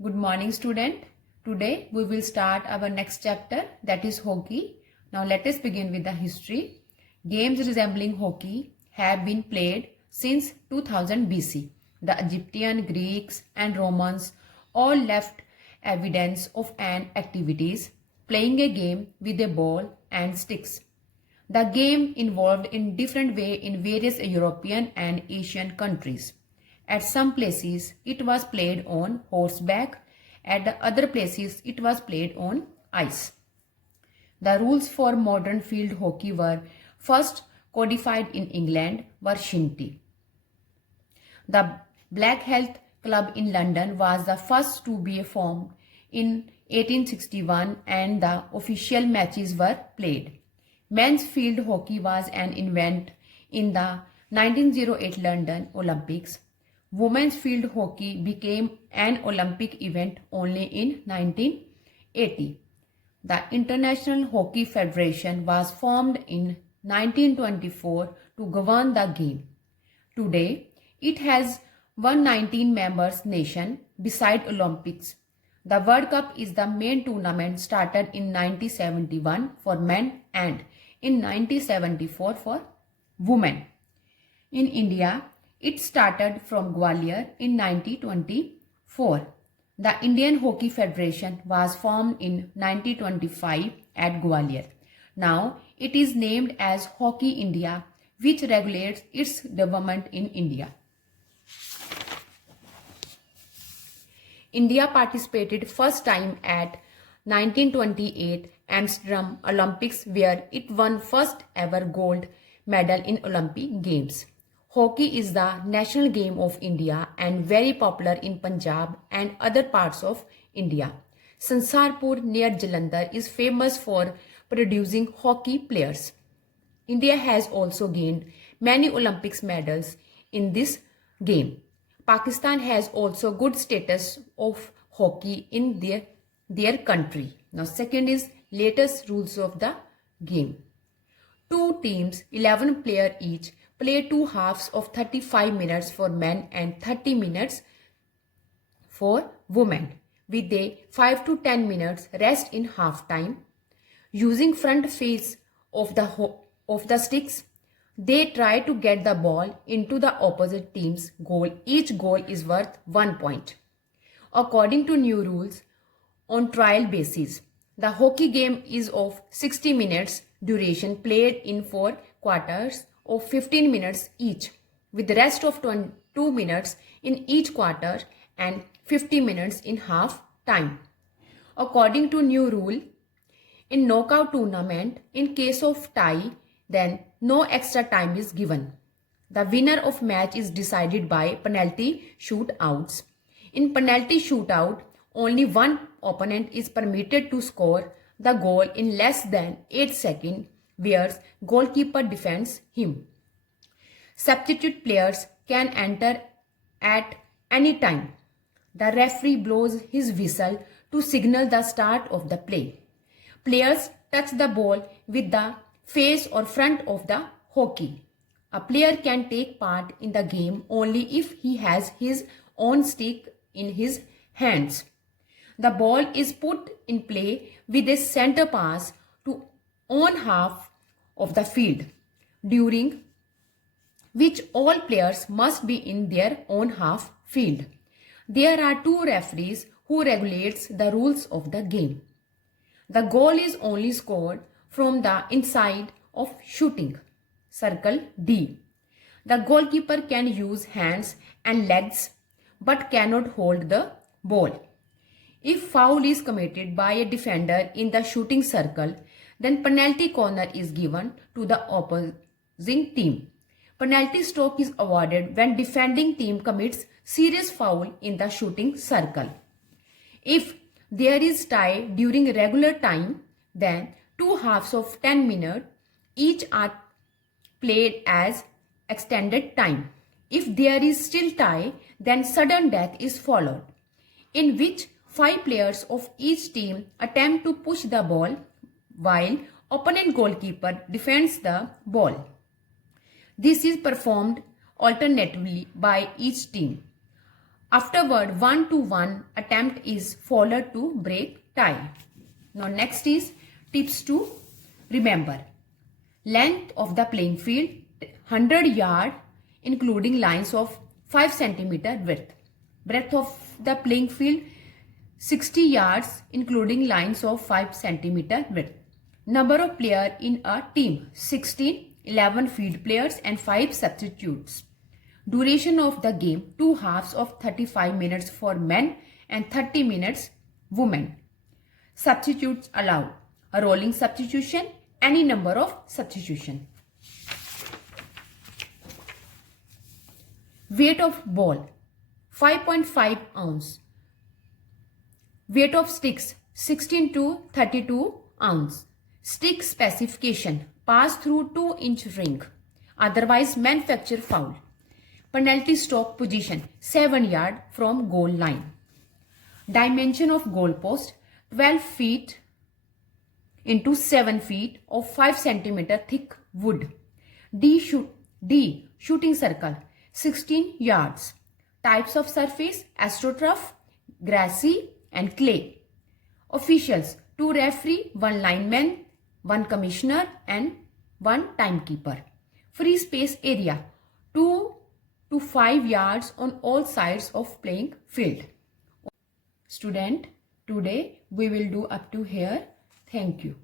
Good morning, student. Today we will start our next chapter, that is hockey. Now let us begin with the history. Games resembling hockey have been played since 2000 BC. The Egyptian, Greeks and Romans all left evidence of an activities playing a game with a ball and sticks. The game involved in different way in various European and Asian countries. At some places it was played on horseback, at the other places it was played on ice. The rules for modern field hockey were first codified in England were shinty. The Black Heath Club in London was the first to be formed in 1861 and the official matches were played. Men's field hockey was an invent in the 1908 London Olympics. Women's field hockey became an Olympic event only in 1980. The International Hockey Federation was formed in 1924 to govern the game. Today, it has 119 members nation beside Olympics. The World Cup is the main tournament started in 1971 for men and in 1974 for women. In India, it started from Gwalior in 1924. The Indian Hockey Federation was formed in 1925 at Gwalior. Now it is named as Hockey India, which regulates its development in India. India participated first time at 1928 Amsterdam Olympics, where it won first ever gold medal in Olympic Games. Hockey is the national game of India and very popular in Punjab and other parts of India. Sansarpur near Jalandhar is famous for producing hockey players. India has also gained many Olympics medals in this game. Pakistan has also good status of hockey in their country. Now second is latest rules of the game. Two teams, 11 players each, play two halves of 35 minutes for men and 30 minutes for women, with a 5 to 10 minutes rest in half time. Using front face of the sticks, they try to get the ball into the opposite team's goal. Each goal is worth 1 point. According to new rules, on trial basis, the hockey game is of 60 minutes duration, played in 4 quarters of 15 minutes each, with the rest of 22 minutes in each quarter and 50 minutes in half time. According to new rule, in knockout tournament, in case of tie, then no extra time is given. The winner of match is decided by penalty shootouts. In penalty shootout, only one opponent is permitted to score the goal in less than 8 seconds, whereas goalkeeper defends him. Substitute players can enter at any time. The referee blows his whistle to signal the start of the play. Players touch the ball with the face or front of the hockey. A player can take part in the game only if he has his own stick in his hands. The ball is put in play with a center pass to own half of the field, during which all players must be in their own half field. There are two referees who regulates the rules of the game. The goal is only scored from the inside of shooting circle D. The goalkeeper can use hands and legs but cannot hold the ball. If foul is committed by a defender in the shooting circle, then penalty corner is given to the opposing team. Penalty stroke is awarded when defending team commits serious foul in the shooting circle. If there is tie during regular time, then two halves of 10 minutes each are played as extended time. If there is still tie, then sudden death is followed, in which 5 players of each team attempt to push the ball while opponent goalkeeper defends the ball. This is performed alternatively by each team. Afterward, 1-1 attempt is followed to break tie. Now next is tips to remember. Length of the playing field 100 yard including lines of 5 cm width. Breadth of the playing field 60 yards including lines of 5 cm width. Number of players in a team 16, 11 field players and 5 substitutes. Duration of the game 2 halves of 35 minutes for men and 30 minutes women. Substitutes allowed. A rolling substitution, any number of substitution. Weight of ball 5.5 ounce. Weight of sticks 16 to 32 ounce. Stick specification pass through 2-inch ring. Otherwise manufacture foul. Penalty stop position 7 yard from goal line. Dimension of goal post 12 feet into 7 feet of 5 cm thick wood. D shooting circle 16 yards. Types of surface astroturf, grassy and clay. Officials 2 referee, 1 lineman, 1 commissioner and 1 timekeeper. Free space area 2 to 5 yards on all sides of playing field. Student, today we will do up to here. Thank you.